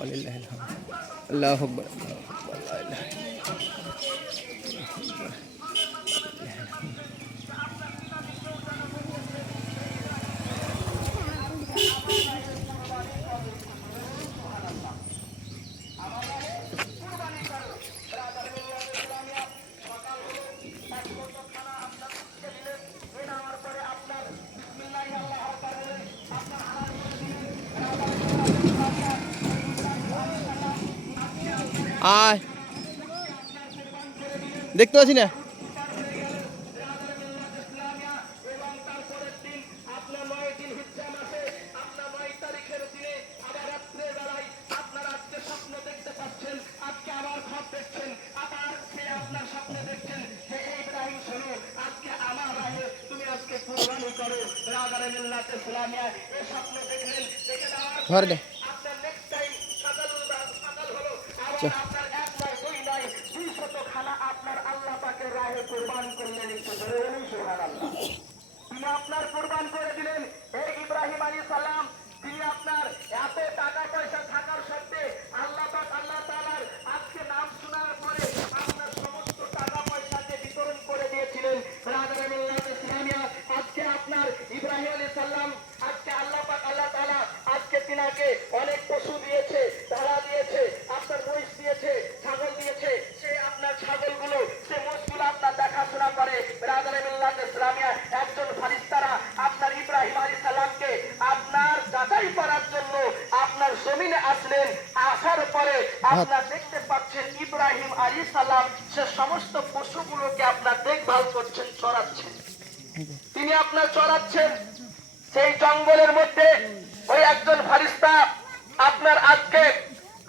ওয়ালিল্লাহিল হামদ। আল্লাহু আকবার, আল্লাহু আকবার, লা ইলাহা আয় দেখতে পাচ্ছি না। ধর দে আপনার কুরবান করে দিলেন এই ইব্রাহিম আলাইহিস সালাম। তিনি আপনার এত টাকা পয়সা থাকার সত্ত্বে আল্লাহ পাক আল্লাহ তাআলার আজকে নাম শোনার পরে আপনার সমস্ত টাকা পয়সাকে বিতরণ করে দিয়েছিলেন। ব্রাদার মিল্লাত ইসলামিয়া, আজকে আপনার ইব্রাহিম আলাইহিস সালাম, আজকে আল্লাহ পাক আল্লাহ তাআলা আজকে তিনাকে অনেক পশু দিয়েছে, ভেড়া দিয়েছে, আপনার মহিষ দিয়েছে, ছাগল দিয়েছে। সে আপনার ছাগলগুলো, সে মোষগুলো আপনার দেখাশোনা করে। ব্রাদার মিল্লাত ইসলামিয়া, একজন ফারিস্তারা আপনার ইব্রাহিম আলাইহিস সালামকে আপনার যাচাই করার জন্য আপনার জমিনে আসলেন। আসার পরে আপনার দেখতে পাচ্ছেন ইব্রাহিম আলাইহিস সালাম সে সমস্ত পশুগুলোকে আপনার দেখভাল করছেন, চড়াচ্ছেন। তিনি আপনার চড়াচ্ছেন সেই জঙ্গলের মধ্যে। ওই একজন ফারিস্তা আপনার আজকে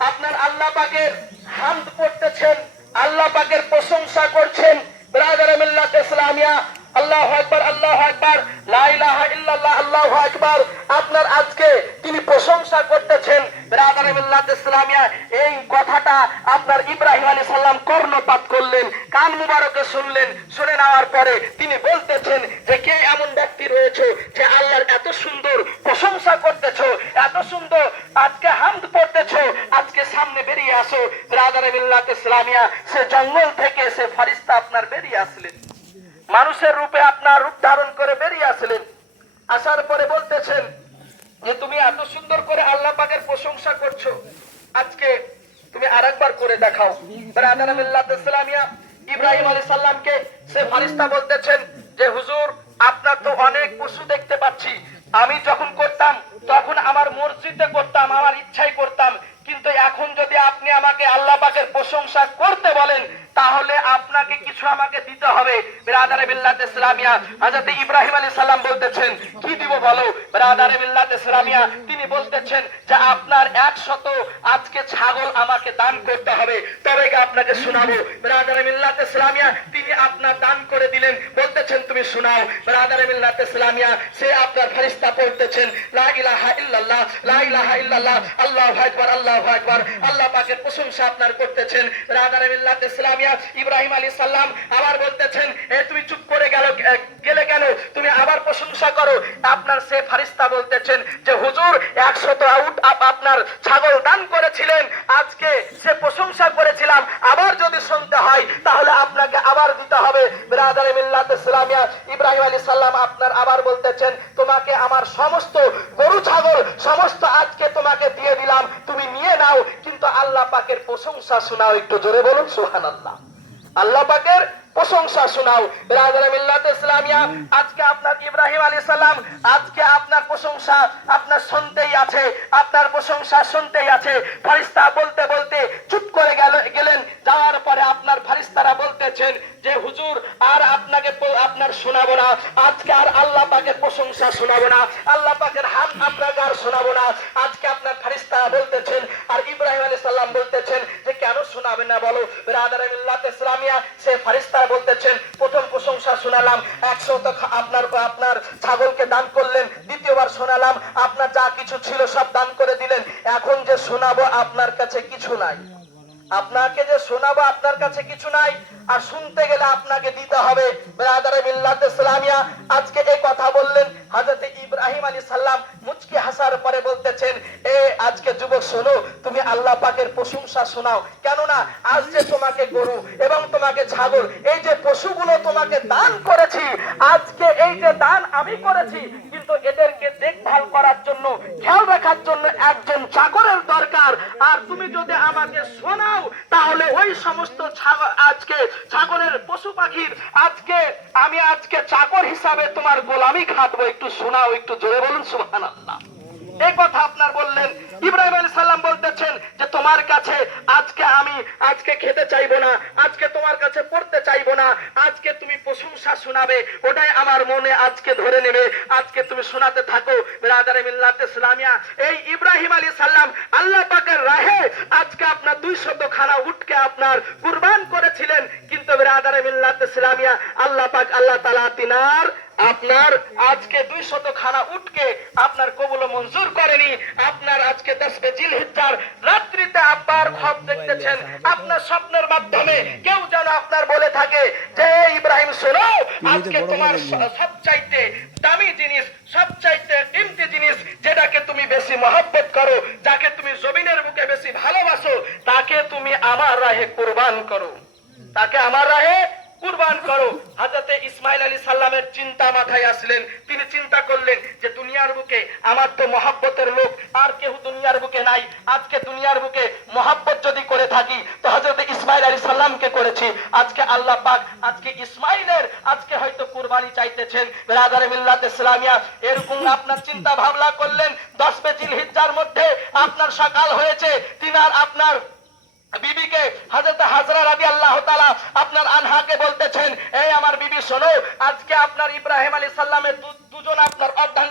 আপনার আল্লাহ পাকের হামদ পড়তেছেন, আল্লাহ পাকের প্রশংসা করছেন। ব্রাদার মিল্লাত ইসলামিয়া, আল্লাহু আকবার, আল্লাহু আকবার, লা ইলাহা ইল্লাল্লাহ, আল্লাহু আকবার। আপনার আজকে তিনি প্রশংসা করতেছেন। ব্রাদার মিল্লাত ইসলামিয়া, এই কথাটা আপনার ইব্রাহিম আলাইহিস সালাম কর্ণপাত করলেন, কান মুবারকে শুনলেন। শুনে নেওয়ার পরে তিনি বলতেছেন যে কে এমন ব্যক্তি রয়েছে যে আল্লাহর এত সুন্দর প্রশংসা করতেছো, এত সুন্দর আজকে হামদ পড়তেছো, আজকে সামনে বেরিয়ে আসো। ব্রাদার মিল্লাত ইসলামিয়া, সে জঙ্গল থেকে সে ফারিস্তা আপনার বেরিয়ে আসলেন, মানুষের রূপে আপনার রূপ ধারণ করে বেরিয়ে আসলেন। আসার পরে বলতেছেন যে তুমি এত সুন্দর করে আল্লাহ পাকের প্রশংসা করছো, আজকে তুমি আরেকবার করে দেখাও। ব্রাদার মিল্লাত ইসলামিয়া, ইব্রাহিম আলাইহিস সালামকে সে ফারিস্তা বলতেছেন যে হুজুর, আপনার তো অনেক পশু দেখতে পাচ্ছি। আমি যখন করতাম তখন আমার মসজিদে করতাম, আমার ইচ্ছাই করতাম, কিন্তু এখন যদি আপনি আমাকে আল্লাহ পাকের প্রশংসা করতে বলেন তাহলে আপনাকে কিছু আমাকে দিতে হবে। ব্রাদার মিল্লাত ইসলামিয়া, হযরত ইব্রাহিম আলাইহিস সালাম বলতেছেন কি দিব বলো। ব্রাদার মিল্লাত ইসলামিয়া, তিনি বলতেছেন যে আপনার 100 আজকে ছাগল আমাকে দান করতে হবে, তবে আপনাকে শোনাবো। ব্রাদার মিল্লাত ইসলামিয়া, তিনি আপনার দান করে দিলেন। বলতেছেন তুমি শোনাও। ব্রাদার মিল্লাত ইসলামিয়া, সে আপনার ফেরেশতা পড়তেছেন লা ইলাহা ইল্লাল্লাহ, লা ইলাহা ইল্লাল্লাহ, আল্লাহু আকবার, আল্লাহু আকবার। আল্লাহ পাকের প্রশংসা আপনার করতেছেন। ব্রাদার মিল্লাত ইসলামিয়া, ইব্রাহিম আলাইহিস সালাম আবার বলতেছেন তুমি চুপ করে গেলে কেন, তুমি আবার প্রশংসা করো। আপনার সে ফারিস্তা বলতেছেন যে হুজুর 100 আউট আপনার ছাগল দান করেছিলেন, আজকে সে প্রশংসা করেছিলাম, আবার যদি শুনতে হয় তাহলে আপনাকে আবার দিতে হবে। ব্রাদার মিল্লাত ইসলামিয়া, ইব্রাহিম আলাইহিস সালাম আপনার আবার বলতেছেন তোমাকে আমার সমস্ত গরু ছাগল সমস্ত আজকে তোমাকে দিয়ে দিলাম, তুমি নিয়ে নাও, কিন্তু আল্লাহ পাকের প্রশংসা শোনাও। একটু জোরে বলুন সুবহানাল্লাহ। আল্লাহ পাকের প্রশংসা শোনাও। ব্রাদার মিল্লাত ইসলামিয়া, আজকে আপনার ইব্রাহিম আলাইহিস সালাম আজকে আপনার প্রশংসা আপনার শুনতেই আছে, আপনার প্রশংসা শুনতেই আছে। ফেরেশতা বলতে বলতে চুপ করে গেলেন। যাওয়ার পরে আপনার ফেরেশতারা বলতেছেন যে হুজুর আর আপনাকে আপনার শোনাবো না, আজকে আর আল্লাহ পাকের প্রশংসা শোনাবো না, আল্লাহ পাকের হামদ আপনাকে আর শোনাবো না। আজকে আপনার ফেরেশতারা বলতেছেন আর ইব্রাহিম আলাইহিস সালাম বলতেছেন যে কেন শোনাবে না বলো। ব্রাদার মিল্লাত ইসলামিয়া, সে ফেরেশতা বলতেছেন প্রথম প্রশংসা শোনালাম, 100 আপনার ছাগলকে দান করলেন। দ্বিতীয়বার শোনালাম আপনার যা কিছু ছিল সব দান করে দিলেন। এখন যে শোনাবো আপনার কাছে কিছু নাই, আপনাকে যে শোনাবো আপনার কাছে কিছু নাই, আর শুনতে গেলে আপনাকে দিতে হবে। ব্রাদার মিল্লাত ইসলামিয়া, আজকে এই কথা বললেন। হযরত ইব্রাহিম আলাইহিস সালাম মুচকি হাসার পরে বলতেছেন আজকে যুবক শোনো, তুমি তুমি আল্লাহ পাকের প্রশংসা শোনাও। কেননা আজ যে তোমাকে গরু এবং তোমাকে ছাগল এই যে পশুগুলো তোমাকে দান করেছি, আজকে এই যে দান আমি করেছি, কিন্তু এদেরকে দেখভাল করার জন্য, খেয়াল রাখার জন্য একজন চাকরের দরকার। আর তুমি যদি আমাকে শোনাও তাহলে ওই সমস্ত আজকে ছাগলের পশু পাখির আজকে আমি আজকে চাকর হিসাবে তোমার গোলামি খাটবো। একটু শোনাও, একটু জোরে বলুন সুবহানাল্লাহ। এই কথা আপনার বললেন। ইব্রাহিম আলাইহিস সালাম বলতেছেন যে তোমার কাছে আজকে আমি আজকে খেতে চাইবো না, আজকে তোমার কাছে পড়তে চাইবো না, আজকে তুমি প্রশংসা শোনাবে, ওটাই আমার মনে আজকে ধরে নেবে। আজকে তুমি শোনাতে থাকো। বিরাদারে মিল্লাত ইসলামিয়া, এই ইব্রাহিম আলাইহিস সালাম আল্লাহ পাকের রাহে আজকে আপনার 200 খানা উটকে আপনার কুরবান করেছিলেন, কিন্তু বিরাদারে মিল্লাত ইসলামিয়া আল্লাহ পাক আল্লাহ তাআলা তিনার আপনার আজকে 200 খানা উটকে আপনার কবুল মঞ্জুর করেনি। আপনার আজকে 10 জিলহিজ্জার রাত্রিতে আব্বার খ্বব দেখতেছেন, আপনার স্বপ্নের মাধ্যমে কেউ যেন আপনার বলে থাকে যে ইব্রাহিম শোনো, আজকে তোমার সবচাইতে দামি জিনিস, সবচাইতে কিমতি জিনিস, যেটাকে তুমি বেশি মহব্বত করো, যাকে তুমি জমিনের বুকে বেশি ভালোবাসো, তাকে তুমি আমার রাহে কুরবান করো, তাকে আমার রাহে কুরবান করো। হযরতে ইসমাঈল আলাইহিস সালামের চিন্তা মাথায় আসলেন। তিনি চিন্তা করলেন যে দুনিয়ার বুকে আমার তো মহব্বতের লোক আর কেউ দুনিয়ার বুকে নাই। আজকে দুনিয়ার বুকে মহব্বত যদি করে থাকি তো হযরতে ইসমাঈল আলাইহিস সালামকে করেছি। আজকে আল্লাহ পাক আজকে ইসমাঈলের আজকে হয়তো কুরবানি চাইতেছেন। বিরাদারে মিল্লাত ইসলামিয়া, এরকম আপনার চিন্তা ভাবনা করলেন। 10 জিলহিজ্জার মধ্যে আপনার সকাল হয়েছে, তিনার আপনার বিবিকে হযরত হাজরা রাদিয়াল্লাহু তাআলা আপনার আনহাকে বলতেছেন, এই আমার বিবি শোনো, আজকে আপনার ইব্রাহিম আলাইহিস সালামের দুজন আপনার অর্ধাঙ্গিনী